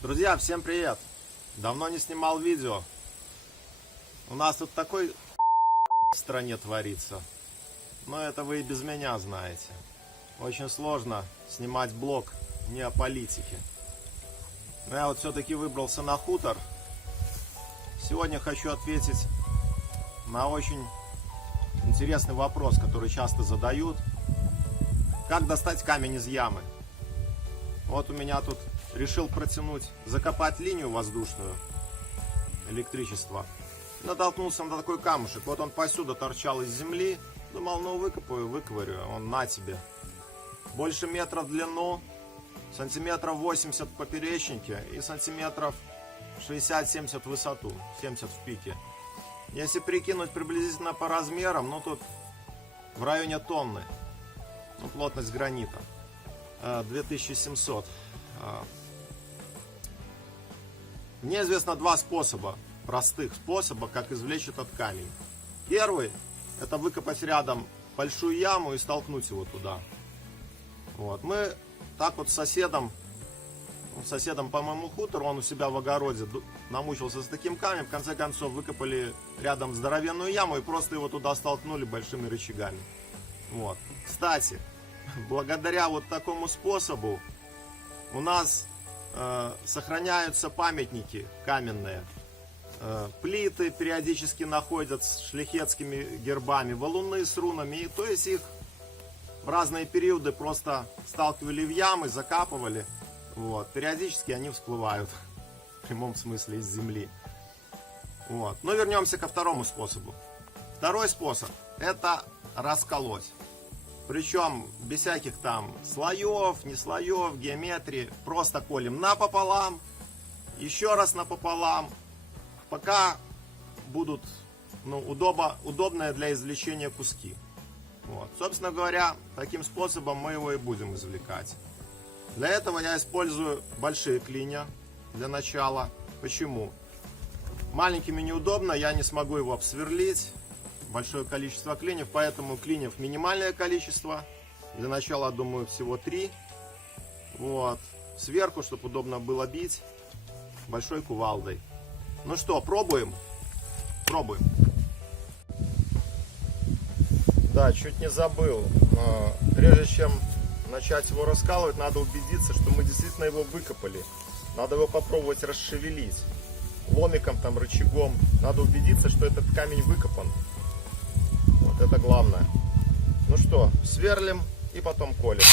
Друзья, всем привет! Давно не снимал видео. У нас тут такой в стране творится. Но это вы и без меня знаете. Очень сложно снимать блог не о политике. Но я вот все-таки выбрался на хутор. Сегодня хочу ответить на очень интересный вопрос, который часто задают. Как достать камень из ямы? Вот у меня тут решил протянуть, закопать линию воздушную, электричество. Натолкнулся на такой камушек. Вот он посюда торчал из земли. Думал, ну выкопаю, выковырю. Он на тебе. Больше метра в длину, сантиметров 80 в поперечнике и сантиметров 60-70 в высоту, 70 в пике. Если прикинуть приблизительно по размерам, ну тут в районе тонны. Ну, плотность гранита 2700. Мне известно два способа, простых способа, как извлечь этот камень. Первый — это выкопать рядом большую яму и столкнуть его туда. Вот. Мы так вот с соседом по моему хутору, он у себя в огороде намучился с таким камнем, в конце концов выкопали рядом здоровенную яму и просто его туда столкнули большими рычагами. Вот. Кстати, благодаря вот такому способу у нас сохраняются памятники каменные. Плиты периодически находят с шляхетскими гербами, валуны с рунами. И, то есть их в разные периоды просто сталкивали в ямы, закапывали. Вот. Периодически они всплывают в прямом смысле из земли. Вот. Но вернемся ко второму способу. Второй способ — это расколоть. Причем без всяких там слоев, не слоев, геометрии. Просто колем напополам, еще раз напополам, пока будут удобные для извлечения куски. Вот. Собственно говоря, таким способом мы его и будем извлекать. Для этого я использую большие клинья для начала. Почему? Маленькими неудобно, я не смогу его обсверлить. Большое количество клиньев, поэтому клиньев минимальное количество. Для начала, думаю, всего 3. Вот. Сверху, чтобы удобно было бить, большой кувалдой. Ну что, пробуем? Пробуем. Да, чуть не забыл. Прежде чем начать его раскалывать, надо убедиться, что мы действительно его выкопали. Надо его попробовать расшевелить. Ломиком, там, рычагом. Надо убедиться, что этот камень выкопан. Вот это главное. Ну что, сверлим и потом колем.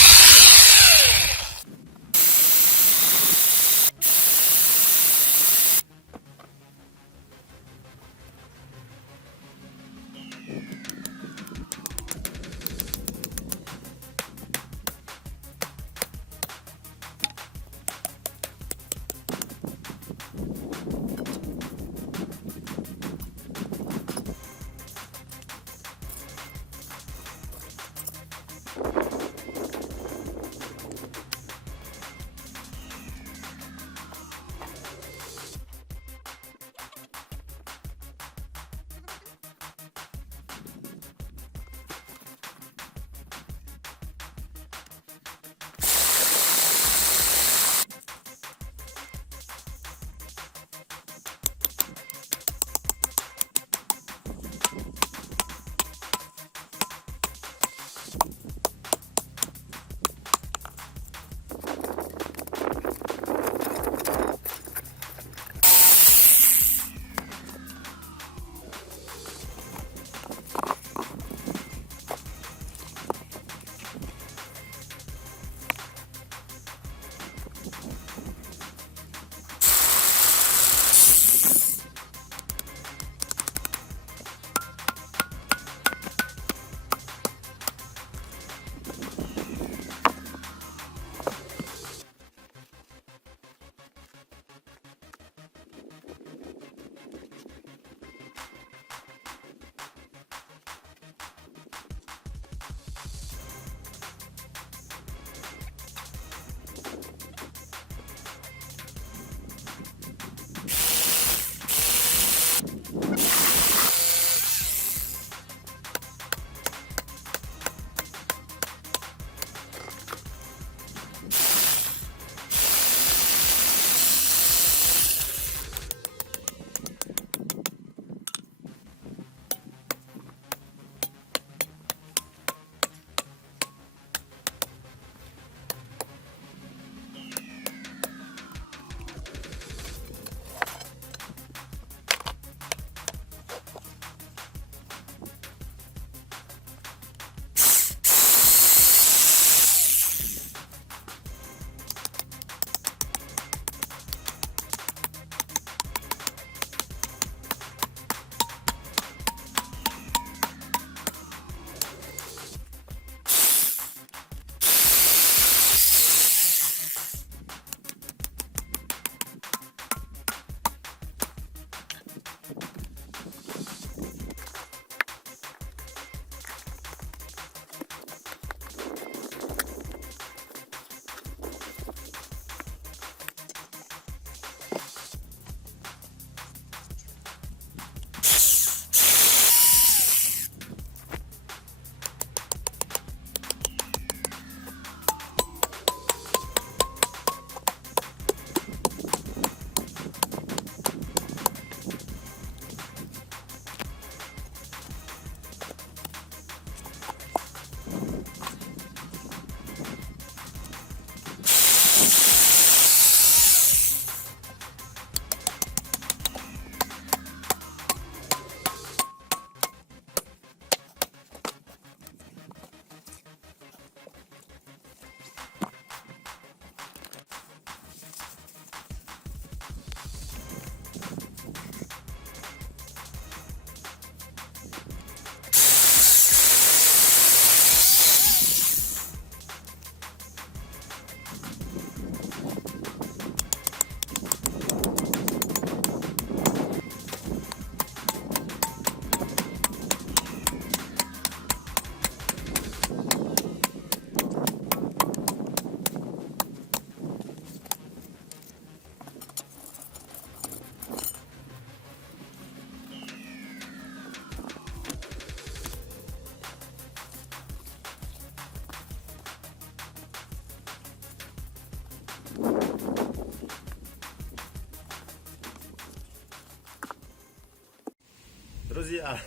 Друзья,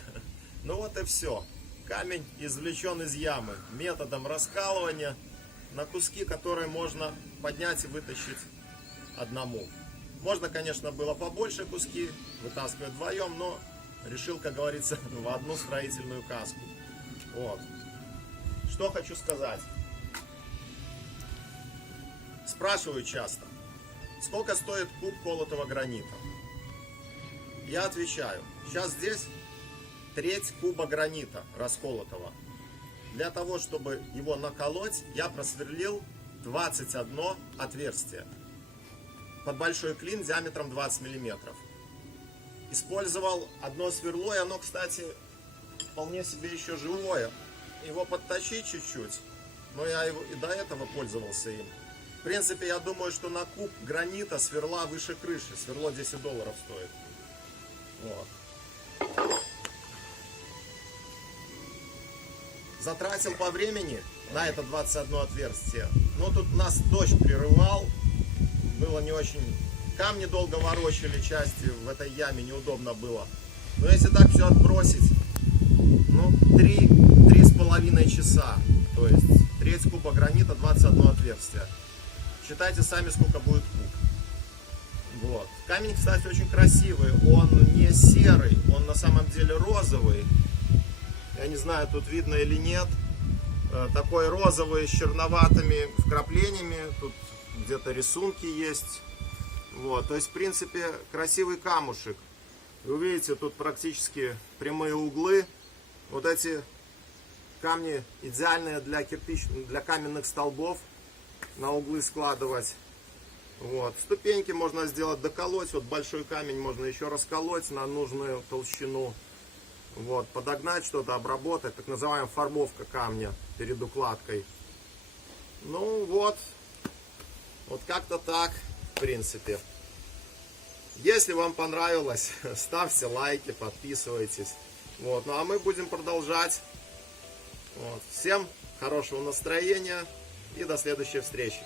ну вот и все. Камень извлечен из ямы методом раскалывания на куски, которые можно поднять и вытащить одному. Можно, конечно, было побольше куски вытаскивать вдвоем, но решил, как говорится, в одну строительную каску. Вот. Что хочу сказать. Спрашивают часто, сколько стоит куб колотого гранита? Я отвечаю, сейчас здесь треть куба гранита расколотого. Для того, чтобы его наколоть, я просверлил 21 отверстие под большой клин диаметром 20 миллиметров. Использовал одно сверло, и оно, кстати, вполне себе еще живое. Его подточить чуть-чуть, но я его и до этого пользовался им. В принципе, я думаю, что на куб гранита сверла выше крыши. Сверло $10 стоит. Вот. Затратил по времени на это 21 отверстие. Но тут нас дождь прерывал. Было не очень... Камни долго ворочали, части в этой яме неудобно было. Но если так все отбросить, ну, 3,5 часа. То есть треть куба гранита, 21 отверстие. Считайте сами, сколько будет куб. Вот. Камень, кстати, очень красивый. Он не серый, он на самом деле розовый. Я не знаю, тут видно или нет. Такой розовый с черноватыми вкраплениями. Тут где-то рисунки есть. Вот. То есть, в принципе, красивый камушек. Вы видите, тут практически прямые углы. Вот эти камни идеальные для для каменных столбов. На углы складывать. Вот. Ступеньки можно сделать, доколоть. Вот большой камень можно еще расколоть на нужную толщину. Вот. Подогнать что-то, обработать. Так называемая формовка камня перед укладкой. Ну вот. Вот как-то так, в принципе. Если вам понравилось, ставьте лайки, подписывайтесь. Вот. Ну а мы будем продолжать. Вот. Всем хорошего настроения и до следующей встречи.